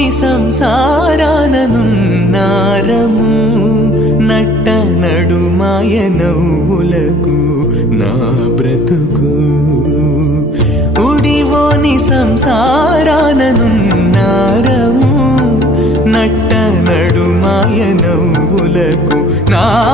సంసారాననున్నారము. నట్ట నడుమాయ నవ్వులకు నా బ్రతుకు. ఉడివోని సంసారాననున్నారము. నట్ట నడుమాయ నవ్వులకు నా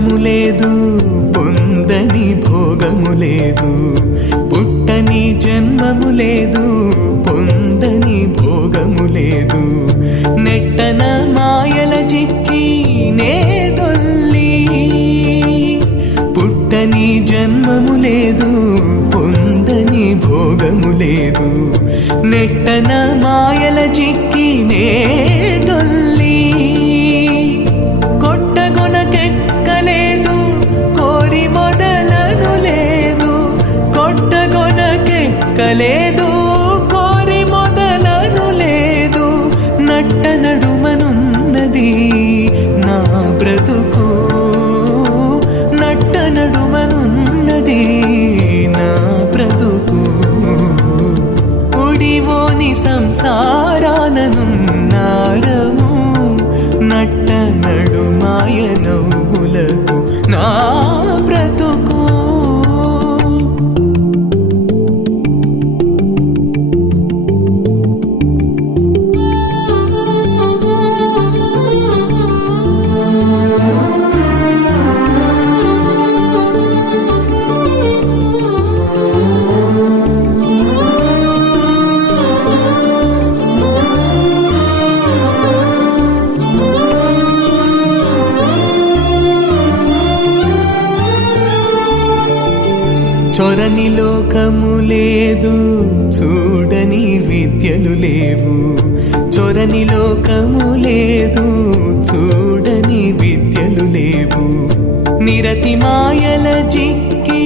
జన్మము లేదు పొందని భోగము లేదు. పుట్టని జన్మము లేదు పొందని భోగము లేదు. నెట్టన మాయల చిక్కి నేదొల్లి. పుట్టని జన్మము లేదు పొందని భోగము లేదు. నెట్టన మాయల చిక్కి నే duele చూడని లోకము లేదు చూడని విద్యలు లేవు. చొరని లోకము లేదు చూడని విద్యలు లేవు. నిరతి మాయల చిక్కి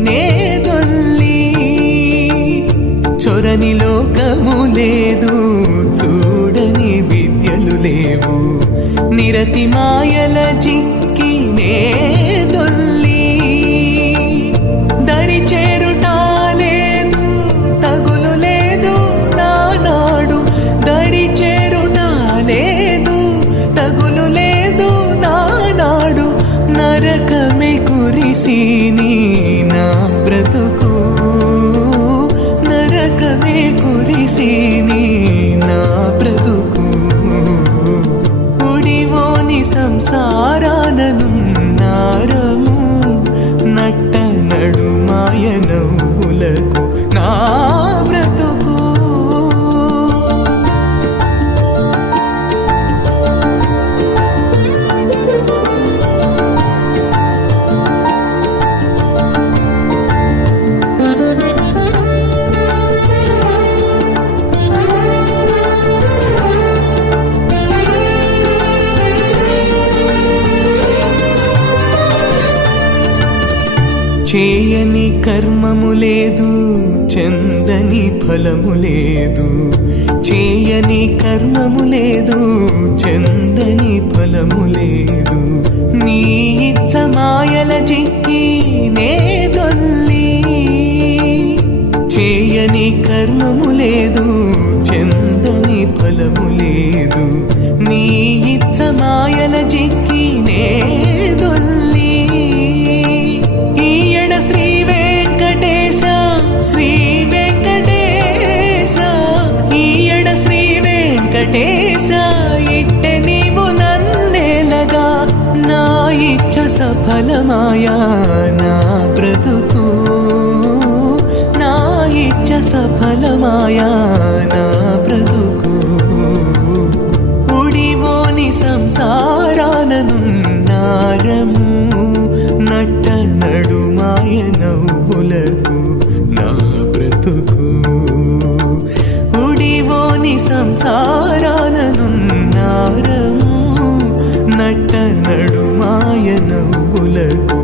నేదొల్లి. చొరని లోకము లేదు చూడని విద్యలు లేవు. నిరతి మాయల చిక్కి కురిసిని నా చేయని కర్మము లేదు చందని ఫలము లేదు. చేయని కర్మము లేదు చందని ఫలము లేదు. నీ ఇచ్చ మాయల చిక్కి నే దొల్లి. చేయని కర్మము లేదు చందని ఫలము లేదు. నీ ఇచ్చ మాయల చిక్కి నే వెంకటేశ ఇట్టె నీవు నన్నేలగా నా ఇచ్చ సఫలమాయా నా బ్రతుకు. నా ఇచ్చ సఫలమాయా నా బ్రతుకు. ఉడివోని సంసారాననున్నారము నీ సంసారాననున్నారము. నట్ట నడుమాయ నవ్వులకు